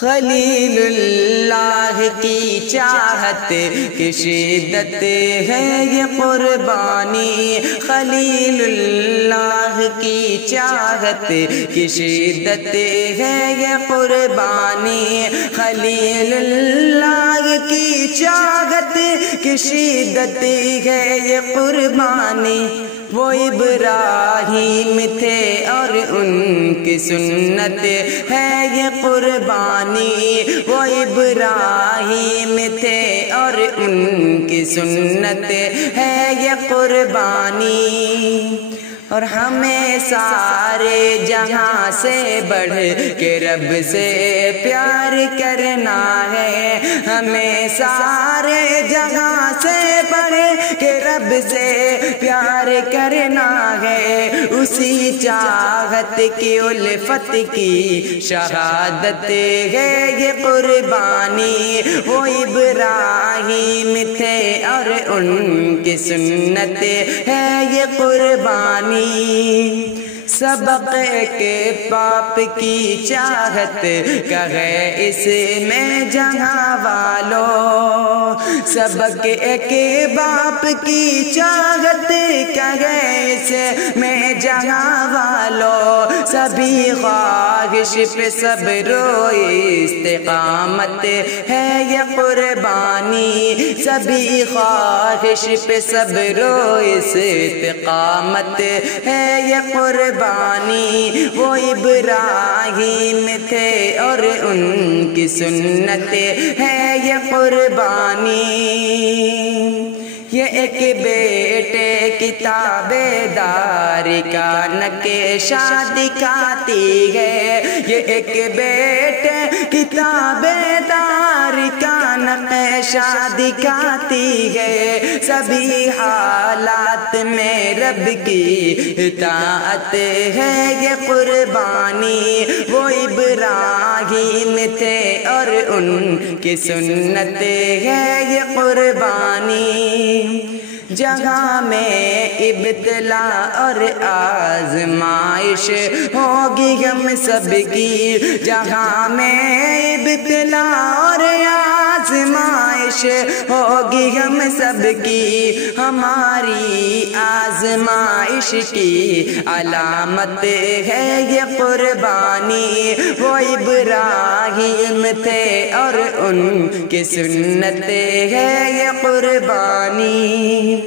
خلیل اللہ کی چاہت کی شدت ہے یہ قربانی، خلیل اللہ کی چاہت کی شدت ہے یہ قربانی، خلیل اللہ کی چاہت کی شدت ہے یہ قربانی۔ وہ ابراہیم تھے اور ان کی سنت ہے یہ قربانی، وہ ابراہیم تھے اور ان کی سنت ہے یہ قربانی۔ اور ہمیں سارے جہاں سے بڑھ کے رب سے پیار کرنا ہے، ہمیں سارے جہاں سے بڑھ کے رب سے پیار کرنا ہے، اسی چاہت کی الفت کی شہادت ہے یہ قربانی۔ وہ ابراہیم تھے اور ان کی سنت ہے یہ قربانی۔ سبق کے پاپ کی چاہت کا ہے اس میں جہاں والوں، سبق کے باپ کی چاہت کا ہے اس میں جہاں والوں، سبھی خواہش پہ صبر و استقامت ہے یہ قربانی، سبھی خواہش پہ صبر و استقامت ہے یہ قربانی۔ وہ ابراہیم تھے اور ان کی سنت ہے یہ قربانی۔ یہ ایک بیٹے کی تابعداری کا نقشہ دکھاتی ہے، یہ ایک بیٹے کی تابعداری کا نقشہ دکھاتی ہے، سبھی حالات میں رب کی اطاعت ہے یہ قربانی۔ وہ ابراہیم تھے اور ان کی سنت ہے یہ قربانی۔ جہاں میں ابتلا اور آزمائش ہوگی ہم سب کی، جہاں میں ابتلا اور آزمائش ہوگی ہم سب کی، ہماری آزمائش کی علامت ہے یہ قربانی۔ وہ ابراہیم تھے اور ان کی سنت ہے یہ قربانی۔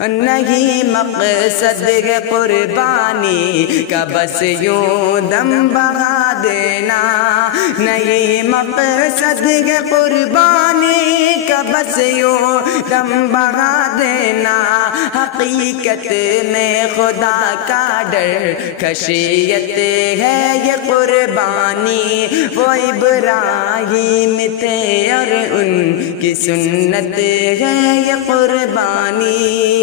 نہیں مقصد ہے قربانی کا بس یوں دم بہا دینا، نہیں مقصد ہے قربانی کا بس یوں دم بہا دینا، حقیقت میں خدا کا ڈر خشیت ہے یہ قربانی۔ وہ ابراہیم تھے اور ان کی سنت ہے یہ قربانی۔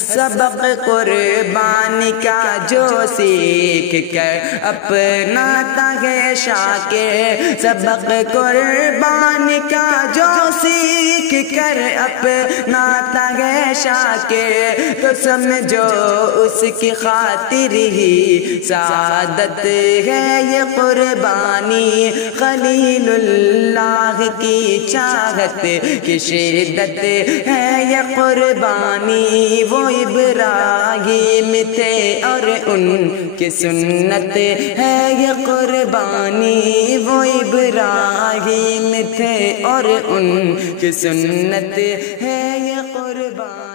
سبق قربانی کا جو سیکھ کر اپناتا ہے شاکر، سبق قربانی کا جو سیکھ کر اپناتا ہے شاکر، تو سمجھو اس کی خاطر ہی سعادت ہے یہ قربانی۔ خلیل اللہ کی چاہت کی شدت ہے یہ قربانی۔ وہ ابراہیم تھے اور ان کی سنت ہے یہ قربانی، وہ ابراہیم تھے اور ان کی سنت ہے یہ قربانی۔